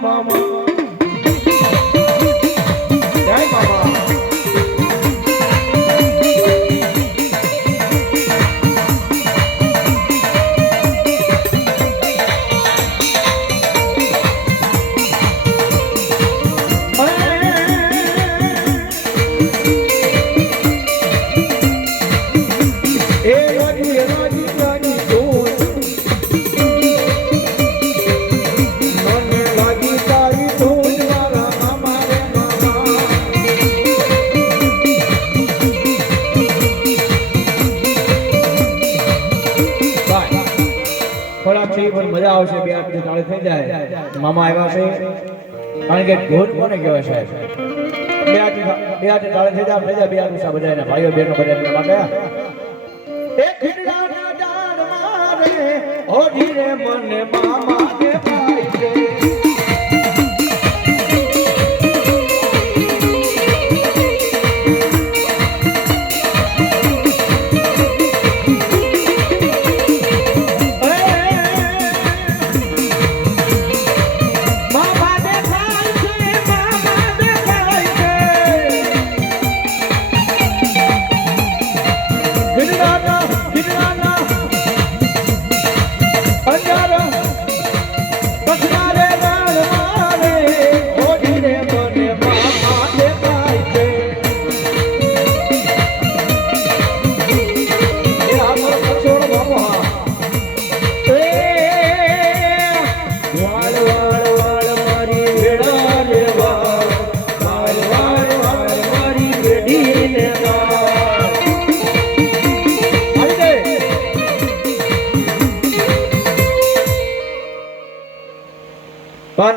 મામા જય મામા મજા આવશે બે આટલી તાળી થઈ જાય મામા આવ્યા છે કારણ કે ધોધ કોને કહેવાય સાહેબ બે આટલી તાળી થઈ જાય બે આટલી બધાના ભાઈઓ બહેનો બધા માટે એક ખીરડાના ડાળ મારે ઓઢી રે મને મામા કે ભાઈ છે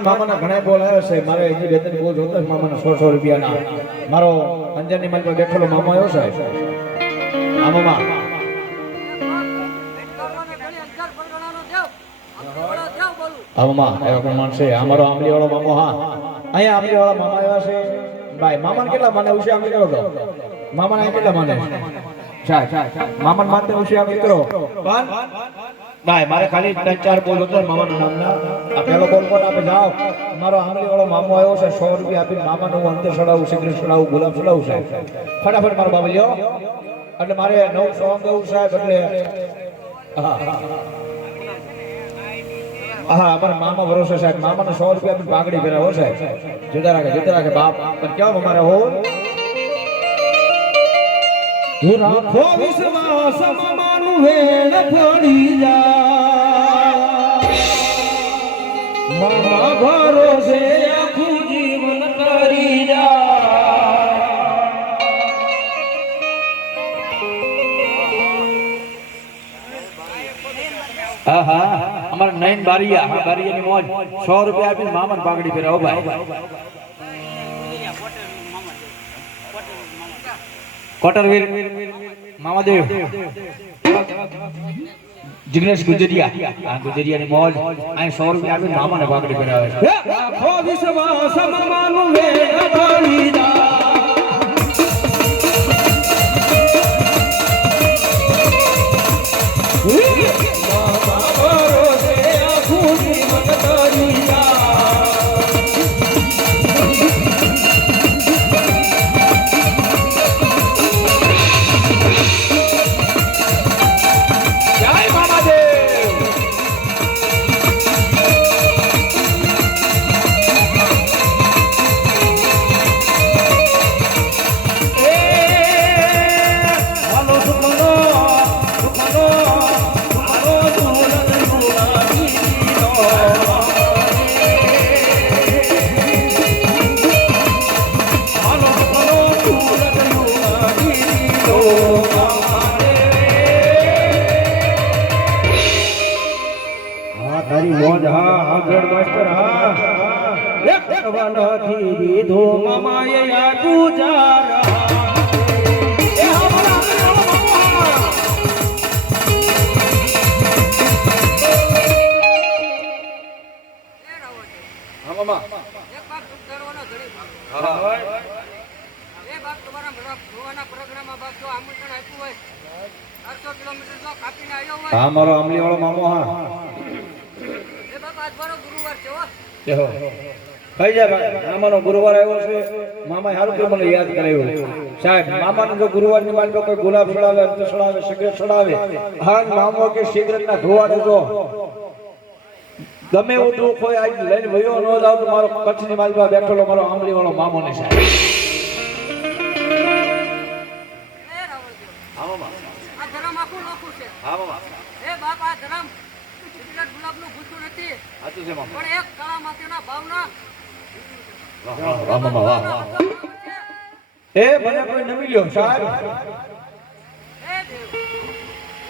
મામાના ઘણા બોલ આવ્યો છે મારે હજી વેતન બહુ જોતા મામાના 100 રૂપિયાના મારો અંજરની માલમાં બેઠેલો મામો આવ્યો છે આ મામા આ મામા એવો કોણ માણસ છે અમારો આંબલી વાળો મામો હા અહીંયા આંબલી વાળા મામા આવ્યા છે ભાઈ મામાને કેટલા માને ઉશે આંબલી કરો તો મામાને કેટલા માને મામાને માનતે ઉશે આંબલી કરો પણ ભાઈ મારે ખાલી 3-4 બોલ હતો મામાના નામના આ પેલો બોલ કોણ આપે જાઓ મારો આંગળી વાળો મામો આવ્યો છે 100 રૂપિયા આપીને મામાનું હું અંતર ચડાવું સિગરેટ ચડાવું ગુલાબ ચડાવું છે ફટાફટ મારો બાબા લ્યો એટલે મારે 900 ગયું સાહેબ એટલે હા અમારા મામા ભરોસે સાહેબ મામાને 100 રૂપિયા આપીને પાઘડી પહેરાવો સાહેબ જુદા રાખે બાપ પણ કેમ અમારે હો હું રાખો વિશ્વાસ મામાનું વેણ પડી જાય મામા ભરોસે આખું જીવન કરી જાય હા અમારા નયન બારિયા બારિયાની મોજ 100 રૂપિયા આપીને મામાને પાઘડી પહેરાવો ભાઈ કોટરવીર મામાદેવ જિગ્નેશ ગુજરિયા ગુજરિયાની મોજ અહીં 100 રૂપિયા આપીને મામાને પાઘડી પહેરાવે છે રાખો વિશ્વાસ મામાનું વેણ પડી જાય મામા ભરોસે આખું જીવન કરી નથી દીધો મામાએ આ તુજારા એ મામા એક બાપ કરવાનો ઘડી હા એ બાપ તમારા ભગવાનના પ્રોગ્રામમાં બાપ જો આમંત્રણ આપ્યું હોય 800 કિલોમીટર જો કાપીને આવ્યો હોય હા મારો આમલી વાળો મામો હા એ બાપ આજ મારો ગુરુવાર છે હો દેહો કઈ જા ભાઈ મામાનો ગુરુવાર આવ્યો છે મામા સારું કે મને યાદ કરાવ્યું સાહેબ મામાનો જો ગુરુવારની માન કોઈ ગુલાબ છોડાવે અંત છોડાવે સિગરેટ છોડાવે હા મામો કે સિગરેટ ના ધોવા દેજો ગમે એવું દુઃખ હોય આજ લઈને વયો ન જાવ તો મારો કચ્છની માલમાં બેઠેલો મારો આંબલી વાળો મામો ને સાહેબ હા મામા આ ધરમ આખું લોખું છે હા મામા એ બાપ આ ધરમ સિગરેટ ગુલાબનું ગુસ્સું નથી સાચું છે મામા પણ એક કળા માટેના ભાવના વાહ મામા વાહ એ મને કોઈ નમી લ્યો સાહેબ એ દેવ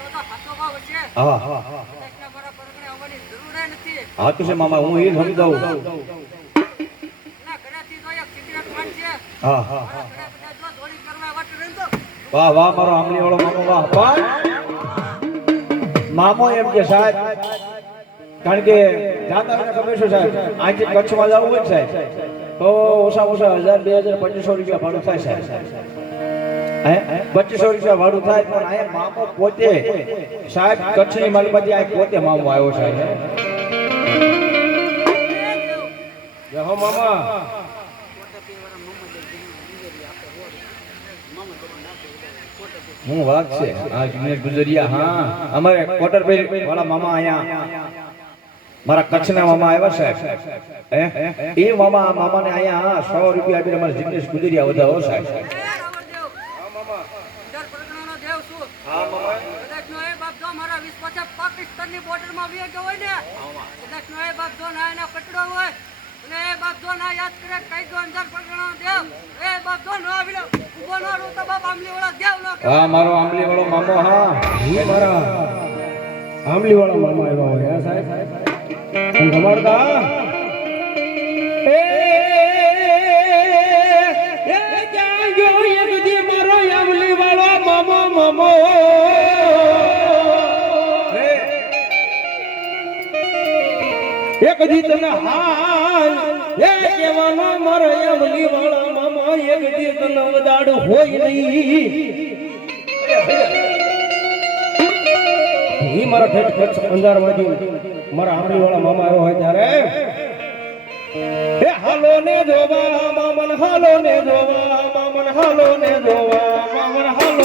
તો હાથો ભાવ છે હા હા હા એટલા બરા પરગણે આવવાની જરૂર નથી હા તો છે મામા હું એ સમજી દઉં ના ઘરેથી તો એક સિગરેટ પાન છે હા હા જો દોડી કરવા વાટ રેંદો વાહ વાહ મારો આમલી વાળો મામો વાહ પણ મામો એમ કે સાહેબ કારણ કે જાતા મને ખબર છે સાહેબ આજે કચ્છમાં જવું હોય સાહેબ તો ઓછા 1000 2000 2500 રૂપિયા ભાડું થાય સાહેબ 2500 રૂપિયા ભાડું થાય પણ આ મામો પોતે સાહેબ કચ્છની માલમાંથી આ પોતે મામો આવ્યો સાહેબ જય હો મામા હું વાત છે આ જિગ્નેશ ગુજરિયા હા અમારે કોટરપેર વાળા મામા અહીંયા મારા કચ્છના મામા આવ્યા સાહેબ એ મામાને અહીંયા 100 રૂપિયા આપીને અમારે જિગ્નેશ ગુજરિયા વધાવો સાહેબ પાકિસ્તાનની બોર્ડરમાં વી ગયો હોય ને કદાચ નો એ બાપ જો ના એના પકડો હોય અને એ બાપ જો ના યાદ કરે કઈ ગયો અંધાર પકડવાનો દેવ એ બાપ જો નો આવીલો ઉભો નો રો તો બાપ આમલી વાળો દેવ નો હા મારો આમલી વાળો મામો હા એ મારા આમલી વાળો મામો આવ્યો હોય હા સાહેબ અને ધમાડતા એ ક્યાં ગયો એક દી મારો આમલી વાળો મામો મામો એક દી તને હાલ એ કેવાનો મારો આમલી વાળા મામા એક દી તને વદાડ હોય નહીં ઈ મારા ઠેઠ અંધારમાંથી મારા આમલી વાળા મામા આવ્યો હોય ત્યારે એ હાલો ને જોવા મામન હાલો ને જોવા મામન હાલો ને જોવા મામન હાલો